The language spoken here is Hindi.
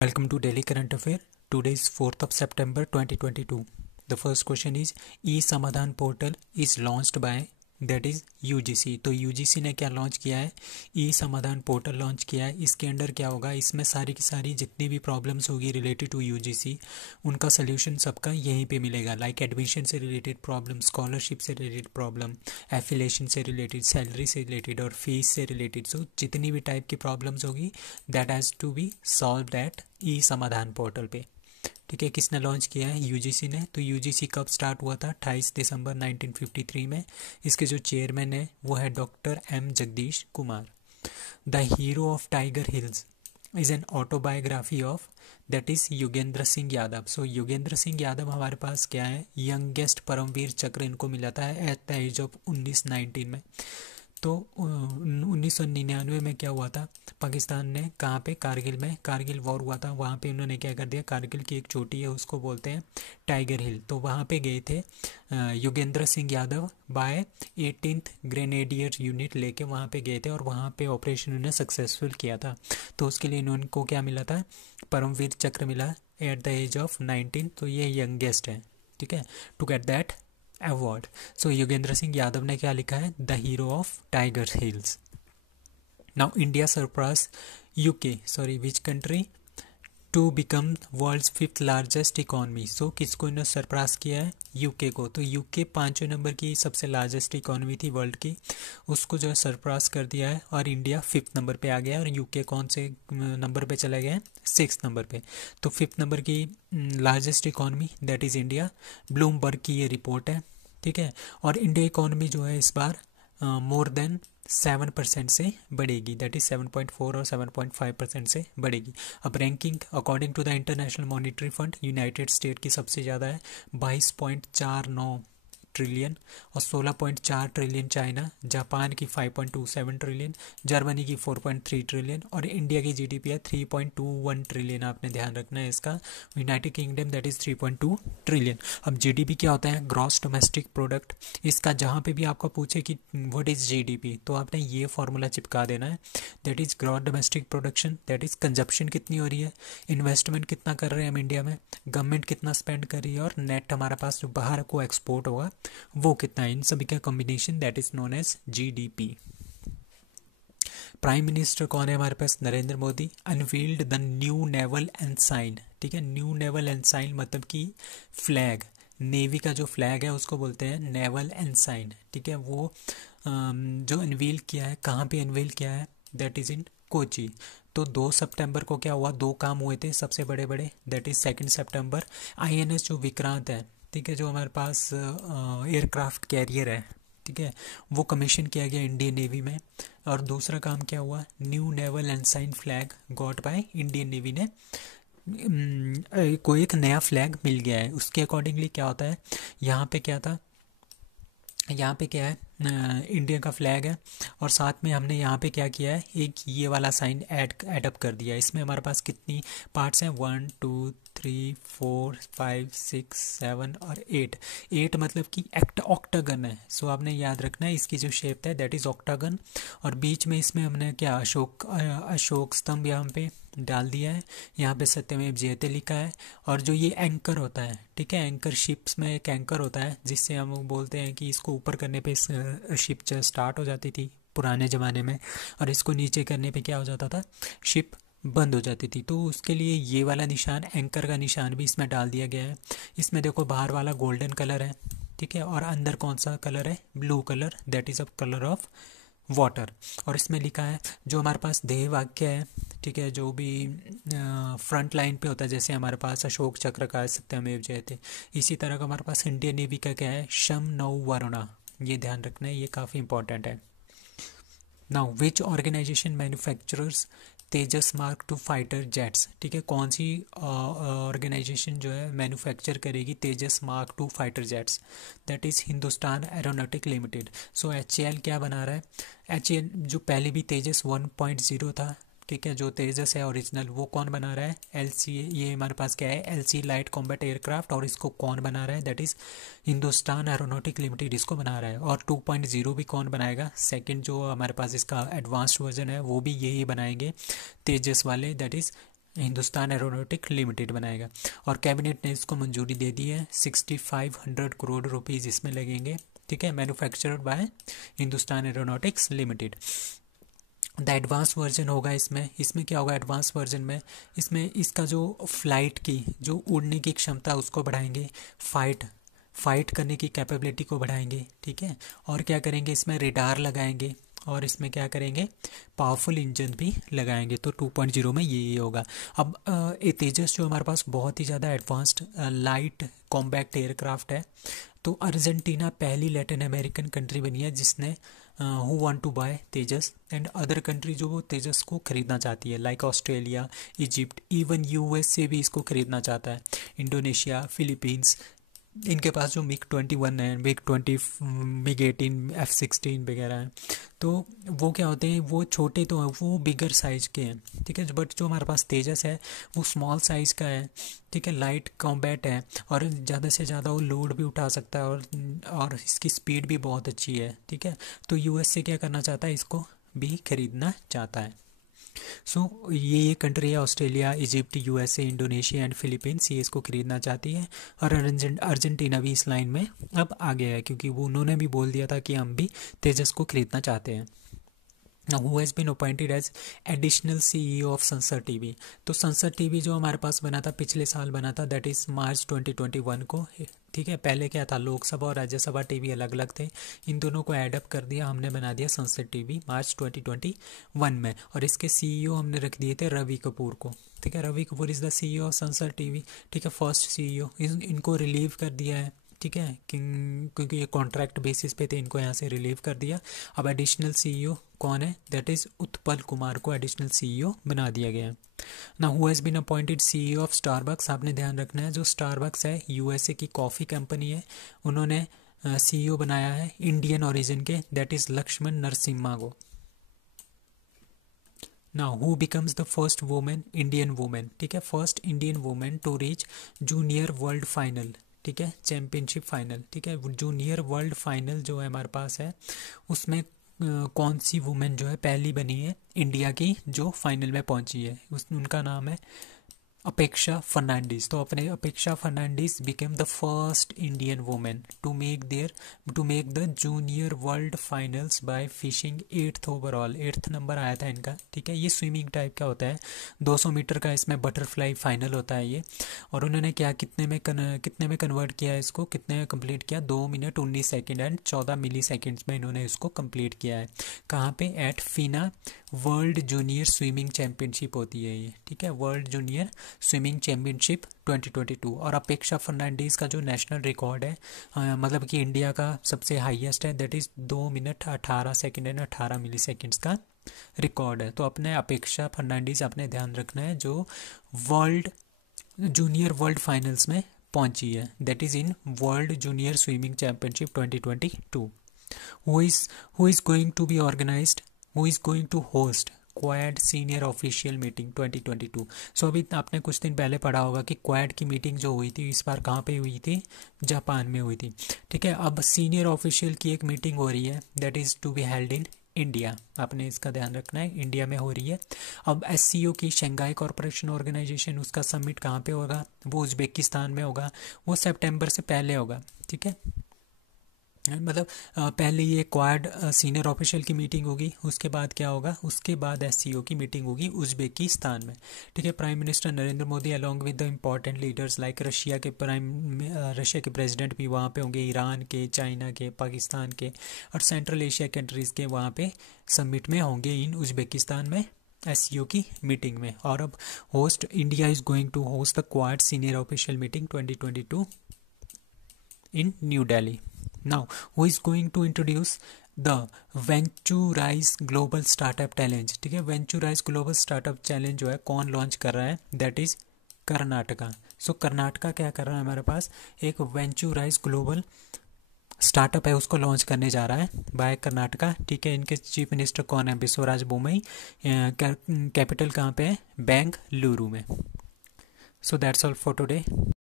Welcome to Daily Current Affair. Today is 4th of September 2022. The first question is e-Samadhan portal is launched by that is UGC. तो UGC ने क्या लॉन्च किया है? e-Samadhan पोर्टल लॉन्च किया है. इसके अंडर क्या होगा? इसमें सारी की सारी जितनी भी प्रॉब्लम्स होगी रिलेटेड टू UGC उनका सोल्यूशन सबका यहीं पे मिलेगा. लाइक एडमिशन से रिलेटेड प्रॉब्लम, स्कॉलरशिप से रिलेटेड प्रॉब्लम, एफिलेशन से रिलेटेड, सैलरी से रिलेटेड और फीस से रिलेटेड. सो जितनी भी टाइप की प्रॉब्लम्स होगी that has to be solved at e-Samadhan portal पे. ठीक है, किसने लॉन्च किया है? यूजीसी ने. तो यूजीसी कब स्टार्ट हुआ था? 28 दिसंबर 1953 में. इसके जो चेयरमैन है वो है doctor M Jagdish Kumar. The hero of Tiger Hills is an autobiography of that is Yogendra Singh Yadav. So Yogendra Singh Yadav हमारे पास क्या है? यंगेस्ट परमवीर चक्र इनको मिला था एट द एज ऑफ 19 में. तो 1999 में क्या हुआ था? पाकिस्तान ने कहाँ पे? कारगिल में कारगिल वॉर हुआ था. वहाँ पे उन्होंने क्या कर दिया? कारगिल की एक चोटी है उसको बोलते हैं टाइगर हिल. तो वहाँ पे गए थे Yogendra Singh Yadav by 18th grenadier unit लेके वहाँ पे गए थे और वहाँ पे ऑपरेशन उन्होंने सक्सेसफुल किया था. तो उसके लिए इनको क्या मिला था? परमवीर चक्र मिला एट द एज ऑफ 19. तो ये यंगेस्ट है. ठीक है, to get that award. So Yogendra Singh Yadav ने क्या लिखा है? The hero of Tiger Hills. Now India surpass UK, sorry which country, to become world's 5th largest economy. So किसको इन्होंने सरपास किया है? यूके को. तो यूके 5वें नंबर की सबसे लार्जेस्ट इकॉनमी थी वर्ल्ड की, उसको जो है सरपास कर दिया है और इंडिया 5th नंबर पे आ गया है और यूके कौन से नंबर पे चला गया है? 6th नंबर पे. तो 5th नंबर की largest economy that is India. Bloomberg की ये रिपोर्ट है. ठीक है, और इंडिया इकॉनमी जो है इस बार मोर देन 7% से बढ़ेगी. दैट इज 7.4 और 7.5% से बढ़ेगी. अब ranking according to the International Monetary Fund United State की सबसे ज़्यादा है 22.49 ट्रिलियन और 16.4 ट्रिलियन चाइना. जापान की 5.27 ट्रिलियन, जर्मनी की 4.3 ट्रिलियन और इंडिया की जीडीपी है 3.21 ट्रिलियन. आपने ध्यान रखना है इसका. United kingdom that is 3.2 trillion. अब जीडीपी क्या होता है? Gross domestic product. इसका जहाँ पे भी आपको पूछे कि व्हाट इज़ जीडीपी तो आपने ये फॉर्मूला चिपका देना है. That is gross domestic production, that is consumption कितनी हो रही है, इन्वेस्टमेंट कितना कर रहे हैं हम इंडिया में, गवर्नमेंट कितना स्पेंड कर रही है और नेट हमारे पास जो बाहर को एक्सपोर्ट होगा वो कितना है. इन सभी का combination that is known as GDP. Prime minister कौन है हमारे पास? Narendra Modi. Unveiled the new naval ensign. ठीक है, न्यू नेवल एनसाइन मतलब कि फ्लैग, नेवी का जो फ्लैग है उसको बोलते हैं नेवल एनसाइन. ठीक है, वो जो अनवील किया है, कहाँ पे अनवील किया है? दैट इज़ इन कोची. तो 2 सितंबर को क्या हुआ? 2 काम हुए थे सबसे बड़े बड़े. दैट इज़ 2 सितंबर आईएनएस जो विक्रांत है, ठीक है, जो हमारे पास एयरक्राफ्ट कैरियर है, ठीक है, वो कमीशन किया गया इंडियन नेवी में. और दूसरा काम क्या हुआ? New naval ensign flag got by Indian navy ने कोई एक नया फ्लैग मिल गया है. उसके अकॉर्डिंगली क्या होता है? यहाँ पे क्या था? यहाँ पे क्या है? इंडिया का फ्लैग है और साथ में हमने यहाँ पे क्या किया है? एक ये वाला साइन एडअप कर दिया. इसमें हमारे पास कितनी पार्ट्स हैं? 1 2 3 4 5 6 7 और 8 मतलब कि ऑक्टागन है. सो आपने याद रखना है इसकी जो शेप है दैट इज़ ऑक्टागन. और बीच में इसमें हमने क्या अशोक स्तंभ यहाँ पे डाल दिया है. यहाँ पे सत्यमेव जयते लिखा है. और जो ये एंकर होता है, ठीक है, एंकर शिप्स में एक एंकर होता है जिससे हम बोलते हैं कि इसको ऊपर करने पे शिप स्टार्ट हो जाती थी पुराने ज़माने में और इसको नीचे करने पे क्या हो जाता था? शिप बंद हो जाती थी. तो उसके लिए ये वाला निशान, एंकर का निशान भी इसमें डाल दिया गया है. इसमें देखो बाहर वाला गोल्डन कलर है, ठीक है, और अंदर कौन सा कलर है? Blue colour, that is a colour of water. और इसमें लिखा है जो हमारे पास ध्येय वाक्य है, ठीक है, जो भी फ्रंट लाइन पे होता है, जैसे हमारे पास अशोक चक्र का है सत्यमेव जयते, इसी तरह का हमारे पास इंडियन नेवी का क्या है? शम नौ वरुणा. ये ध्यान रखना है, ये काफ़ी इंपॉर्टेंट है. Now which organisation manufacturers Tejas mark two fighter jets. ठीक है, कौन सी ऑर्गेनाइजेशन जो है मैन्युफैक्चर करेगी Tejas mark two fighter jets? That is Hindustan Aeronautic Limited. So HAL क्या बना रहा है? HAL जो पहले भी तेजस 1.0 था, ठीक है, जो तेजस है ओरिजिनल, वो कौन बना रहा है? LC. ये हमारे पास क्या है? LC light combat aircraft. और इसको कौन बना रहा है? That is Hindustan Aeronautic limited इसको बना रहा है. और 2.0 भी कौन बनाएगा? सेकंड जो हमारे पास इसका एडवांस्ड वर्जन है वो भी यही बनाएंगे तेजस वाले, that is Hindustan Aeronautic limited बनाएगा। और कैबिनेट ने इसको मंजूरी दे दी है, 6500 करोड़ रुपीज़ इसमें लगेंगे, ठीक है, manufactured by Hindustan aeronautics limited. The advance version होगा इसमें। इसमें क्या होगा एडवांस वर्जन में, इसमें इसका जो फ्लाइट की जो उड़ने की क्षमता उसको बढ़ाएंगे, फाइट करने की कैपेबिलिटी को बढ़ाएंगे, ठीक है। और क्या करेंगे, इसमें रेडार लगाएंगे, और इसमें क्या करेंगे, पावरफुल इंजन भी लगाएंगे। तो 2.0 में ये होगा। अब ये तेजस जो हमारे पास बहुत ही ज़्यादा एडवांस्ड लाइट कॉम्बैक्ट एयरक्राफ्ट है। तो अर्जेंटीना पहली लैटिन अमेरिकन कंट्री बनी है जिसने who want to buy Tejas, and other country जो वो तेजस को खरीदना चाहती है, like Australia, Egypt, even USA भी इसको खरीदना चाहता है, इंडोनेशिया, फिलीपींस। इनके पास जो मिग-21 है, मिग-20, मिग-18, F-16 वगैरह हैं, तो वो क्या होते हैं, वो छोटे तो हैं, वो बिगर साइज़ के हैं, ठीक है। बट जो हमारे पास तेजस है वो स्मॉल साइज़ का है, ठीक है, लाइट कॉम्बैट है, और ज़्यादा से ज़्यादा वो लोड भी उठा सकता है, और इसकी स्पीड भी बहुत अच्छी है, ठीक है। तो यूएस से क्या करना चाहता है, इसको भी खरीदना चाहता है। सो ये कंट्री है Australia, Egypt, USA, Indonesia and Philippines, ये इसको खरीदना चाहती है। और अर्जेंटीना भी इस लाइन में अब आ गया है, क्योंकि वो उन्होंने भी बोल दिया था कि हम भी तेजस को खरीदना चाहते हैं। Now, who has been appointed as additional CEO of संसद टीवी। तो संसद टीवी जो हमारे पास बना था, पिछले साल बना था, दैट इज़ मार्च 2021 को, ठीक है। पहले क्या था, लोकसभा और राज्यसभा टीवी अलग अलग थे, इन दोनों को एडअप कर दिया हमने, बना दिया संसद टीवी मार्च 2021 में। और इसके सीईओ हमने रख दिए थे रवि कपूर को, ठीक है। Ravi Kapoor is the CEO of Sansad TV, ठीक है, फर्स्ट सीईओ। इनको रिलीव कर दिया है, ठीक है, क्योंकि ये कॉन्ट्रैक्ट बेसिस पे थे, इनको यहाँ से रिलीव कर दिया। अब एडिशनल सीईओ कौन है, दैट इज़ उत्पल कुमार को एडिशनल सीईओ बना दिया गया है। ना who has been appointed CEO of Starbucks, आपने ध्यान रखना है, जो स्टारबक्स है यूएसए की कॉफ़ी कंपनी है, उन्होंने सीईओ बनाया है इंडियन ओरिजिन के, दैट इज़ लक्ष्मण नरसिम्हा को। Now who becomes the first women, Indian women, ठीक है, first Indian women to reach junior world final, ठीक है, चैम्पियनशिप फाइनल, ठीक है। जूनियर वर्ल्ड फाइनल जो है हमारे पास है, उसमें कौन सी वुमेन जो है पहली बनी है इंडिया की जो फाइनल में पहुंची है, उनका नाम है अपेक्षा फर्नांडिस। तो अपने Apeksha Fernandes became the first Indian women to make the junior world finals by finishing 8th overall, 8th number आया था इनका, ठीक है। ये स्विमिंग टाइप का होता है, 200 मीटर का इसमें बटरफ्लाई फाइनल होता है ये। और उन्होंने क्या कितने में कन्वर्ट किया है इसको, कितने में कंप्लीट किया, 2 minute 19 second and 14 milliseconds में इन्होंने इसको कंप्लीट किया है। कहाँ पे, at FINA world junior swimming championship होती है ये, ठीक है, वर्ल्ड जूनियर स्विमिंग चैम्पियनशिप 2022। और अपेक्षा फर्नांडीज का जो नेशनल रिकॉर्ड है, मतलब कि इंडिया का सबसे हाईएस्ट है, that is 2 minute 18 second and 18 milliseconds का रिकॉर्ड है। तो अपने अपेक्षा फर्नांडीज अपने ध्यान रखना है, जो वर्ल्ड जूनियर वर्ल्ड फाइनल्स में पहुंची है, that is in world junior swimming championship 2022। Who is going to be organised, who is going to host quad senior official meeting 2022। So अभी आपने कुछ दिन पहले पढ़ा होगा कि क्वाड की मीटिंग जो हुई थी इस बार कहाँ पे हुई थी, जापान में हुई थी, ठीक है। अब सीनियर ऑफिशियल की एक मीटिंग हो रही है, that is to be held in India, आपने इसका ध्यान रखना है, इंडिया में हो रही है। अब एससीओ की शंघाई कॉरपोरेशन ऑर्गेनाइजेशन, उसका समिट कहाँ पे होगा, वो उज्बेकिस्तान में होगा, वो सितंबर से पहले होगा, ठीक है। मतलब पहले ये क्वाड सीनियर ऑफिशियल की मीटिंग होगी, उसके बाद क्या होगा, उसके बाद एससीओ की मीटिंग होगी उज्बेकिस्तान में, ठीक है। Prime minister Narendra Modi along with the important leaders like Russia के प्रेसिडेंट भी वहाँ पे होंगे, ईरान के, चाइना के, पाकिस्तान के और सेंट्रल एशिया कंट्रीज़ के वहाँ पे समिट में होंगे इन उज्बेकिस्तान में एससीओ की मीटिंग में। और अब India is going to host the quad senior official meeting 2022 in New Delhi. Now, who is going to introduce the Venturize Global Startup Challenge, ठीक है। Venturize Global Startup Challenge जो है कौन लॉन्च कर रहा है, दैट इज़ कर्नाटका। सो कर्नाटका क्या कर रहा है, हमारे पास एक Venturize Global स्टार्टअप है, उसको लॉन्च करने जा रहा है बाय कर्नाटका, ठीक है। इनके चीफ मिनिस्टर कौन है, बिस्वराज बोमई। कैपिटल कहाँ पे है, बेंगलुरु में। So that's all for today.